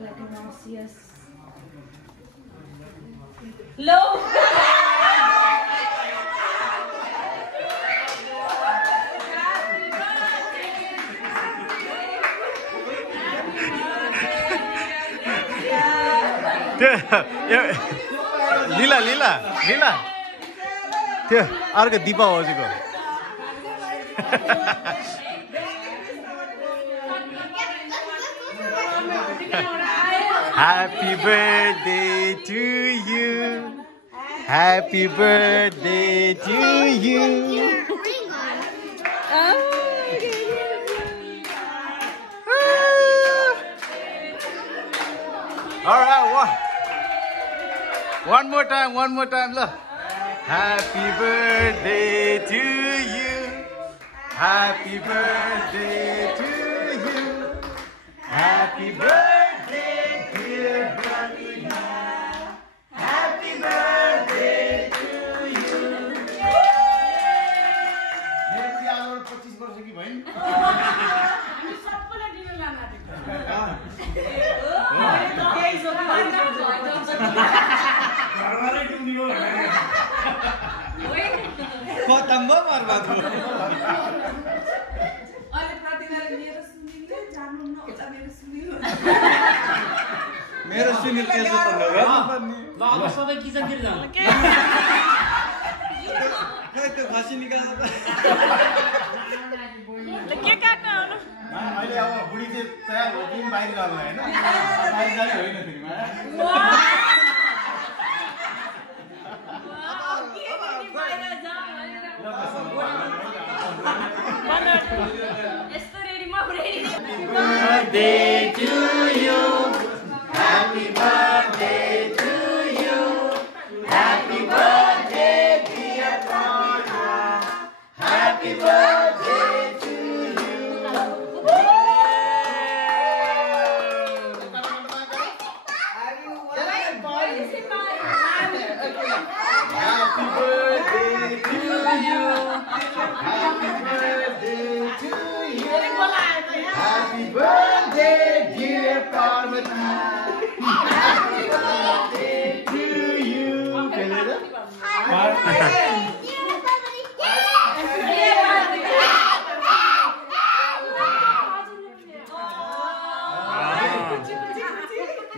Like a nauseous. Low. Leela Leela Leela त्यो अर्को दिपा हजुरको Happy birthday to you. Happy birthday to you. All right, one more time, look. Happy birthday to you. Happy birthday to you. Happy birthday, dear Bhavina. Happy birthday to you. मेरो पनि आज 25 वर्ष की भइन् सबैले दिनु लाना खतम भयो बर्बाद भयो अहिले प्रतिभाले मेरो सुनिलले जान्नु नहोला मेरो सुनिल मेरो सुनिल त्यसो त नगर्नुपर्ने ल अब सबै किचनतिर जाऊ खै त्यो खसी निकाल्छ त के काट्न आउनु अहिले अब बुढी चाहिँ तयार हो कि बाहिर जानु हैन बाहिर जाने होइन फेरि Birthday to you. Happy birthday to you. Happy birthday, dear Papa. Happy birthday to you. Happy birthday to you. Happy birthday to you. Happy birthday, dear Parvati. Happy birthday to you.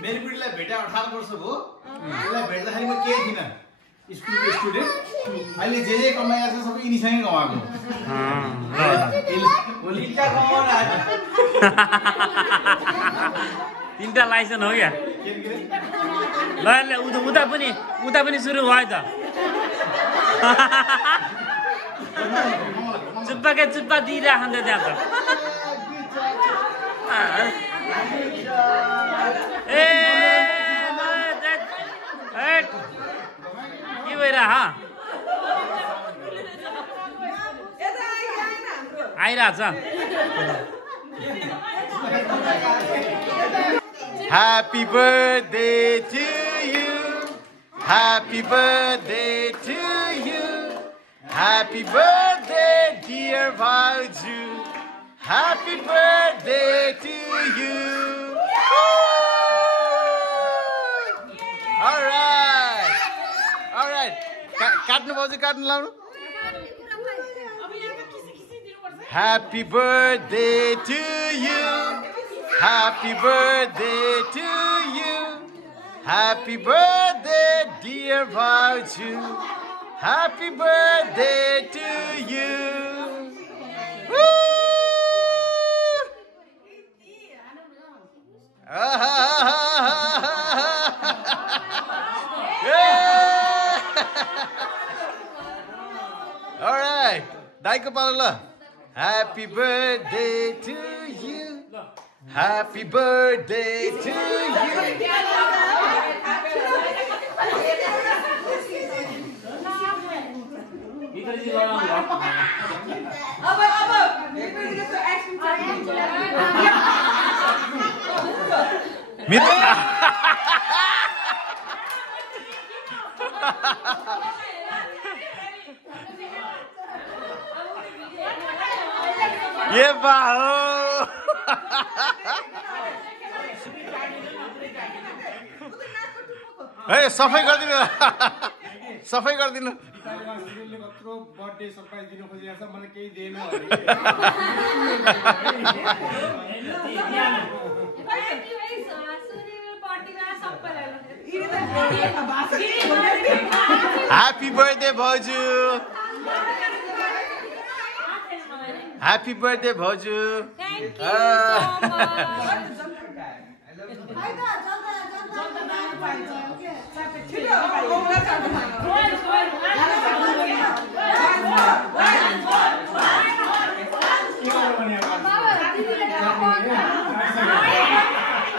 मेरी बुढीलाई भेटा 18 वर्ष भयो उसलाई भेट्दाखेरि म के थिइनँ स्कुलको स्टुडेन्ट अहिले जे कमाएको छ सबै यिनीसँगै कमाएको तीनटा लाइसेन्स हो क्या ल ल उता पनि सुरु भयो त चुप्पाकै चुप्पा दिइराखन्छ त्यहाँ त ए के भइरह आइरहेछ Happy birthday to you. Happy birthday to you. Happy birthday, dear Bauju. Happy birthday to you. All right. Katnu Bauju, katnu launu. Happy birthday to you. Happy birthday to you. Happy birthday, dear Bauju. Happy birthday to you. Woo! All right. Daiko palala. Happy birthday to you. Happy birthday to you. ये बाहो है सफाई गरिदिनु सफाई गरिदिनु कत्रो birthday surprise दिनु खोजिरहेको छ मलाई केही दिएन ह्यापी बर्थडे भाउजू ह्यापी बर्थडे भाउजू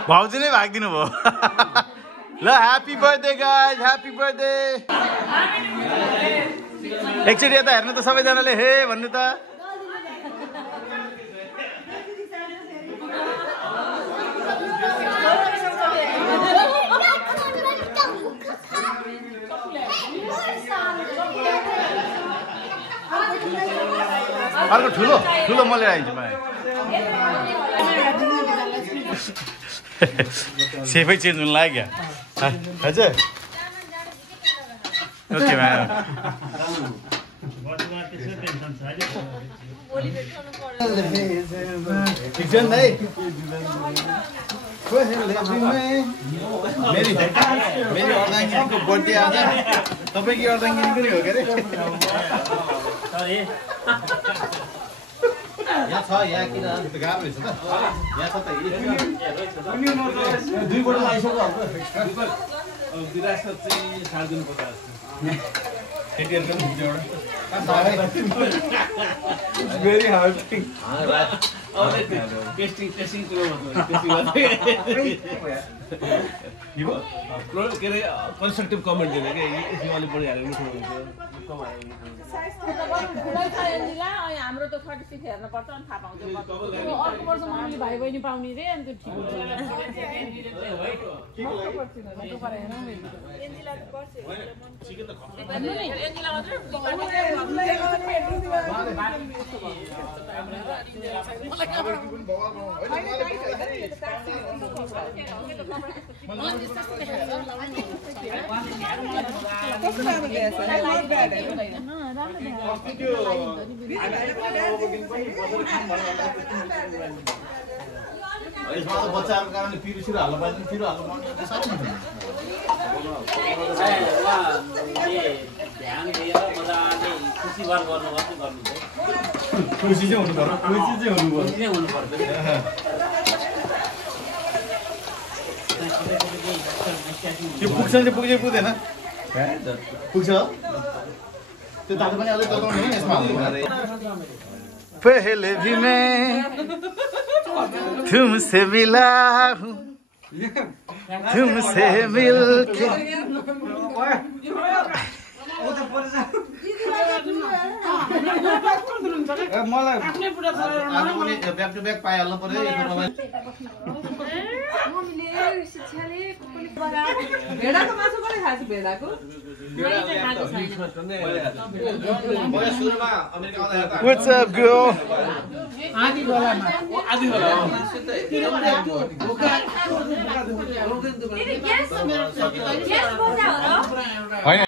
भाउजू नै भागिदिनु भयो ल happy birthday guys happy birthday एकचोटि यता हेर्नु त सबैजनाले हे भन्नु त अर्को ठुलो ठुलो म लिएर आइन्छु सेफै चेन्ज हुनु लाग्यो हजुर ओके म्याम ठिक छ नि दाइ मेरी अर्दाङ्गिनीको बर्थडे आज तपाईँको अर्दाङ्गिनी पनि हो के अरे यहाँ छ यहाँ किन गाह्रो रहेछ त यहाँ छ त दुई बोतल आइसक्यो विरासत चाहिँ सार्दिनु पर्छ भेरी हार्ड थिङ टेस्टिङ के अरे कन्स्ट्रक्टिभ कमेन्ट दिने क्या यसमा अलिक बढी हालेर मिठो हुन्छ हाम्रो त 36 हेर्न पर्छ अनि थाहा पाउँछ अर्को वर्ष मम्मीले भाइ बहिनी पाउने रे अनि त्यो यसमा बच्चाहरूको कारणले पिरो सिरो हाल्नु पाइन्छ पिरो हाल्नु पाउने साह्रो हुन्छ खुसी चाहिँ हुनु पर्यो त्यो पुग्छ चाहिँ पुग्छ पुग्दैन पुग्छ त्यो दाजु पनि अलिक तताउने हो यसमा पहले भी मैं तुमसे मिला हूँ तुमसे मिलके मलाई ब्याक टु ब्याक पाइहाल्नु पर्यो भेडाको मासु पनि खाएको छु भेडाको What's up, girl?